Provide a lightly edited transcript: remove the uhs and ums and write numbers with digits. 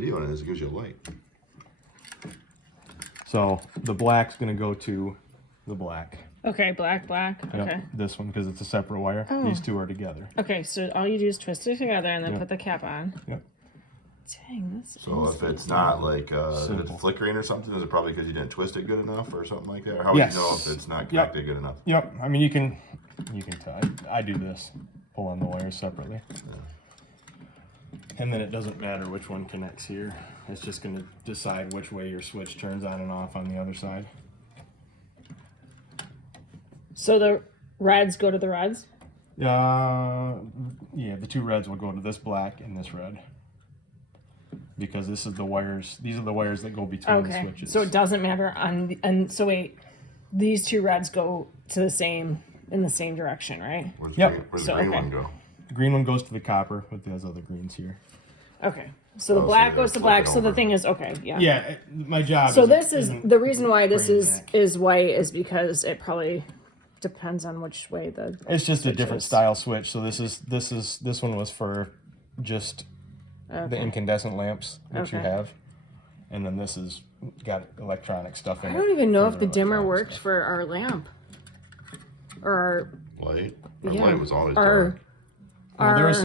video on it is it gives you a light. So the black's going to go to the black. Okay, black. Yep, Okay. this one, because it's a separate wire. Oh. These two are together. Okay, so all you do is twist it together and then Yep. put the cap on. Yep. Dang, that's So if it's not like if Simple. it's flickering or something, is it probably because you didn't twist it good enough or something like that? Or how would Yes. you know if it's not Yep. connected good enough? Yep. I mean, you can tell. I do this. Pull on the wires separately. And then it doesn't matter which one connects here. It's just going to decide which way your switch turns on and off on the other side. So the reds go to the reds? Yeah, the two reds will go to this black and this red. Because this is the wires, these are the wires that go between the Okay. switches. So it doesn't matter and so wait, these two reds go to in the same direction, right? Where's Yep. where's So, the green okay. one go? The green one goes to the copper with those other greens here. Okay. So the Oh, so black they're goes to black. flipping So the over. thing is, okay, yeah. Yeah, my job So isn't- this is isn't the reason why this brain is hack. is white is because it probably depends on which way the It's just a different switches. style switch. So this one was for just the Okay. incandescent lamps that you Okay. have, and then this is got electronic stuff in it. I don't even know if for the dimmer electronic worked stuff. for our lamp. Or Light? Our yeah, light was always our dark. Well, there was our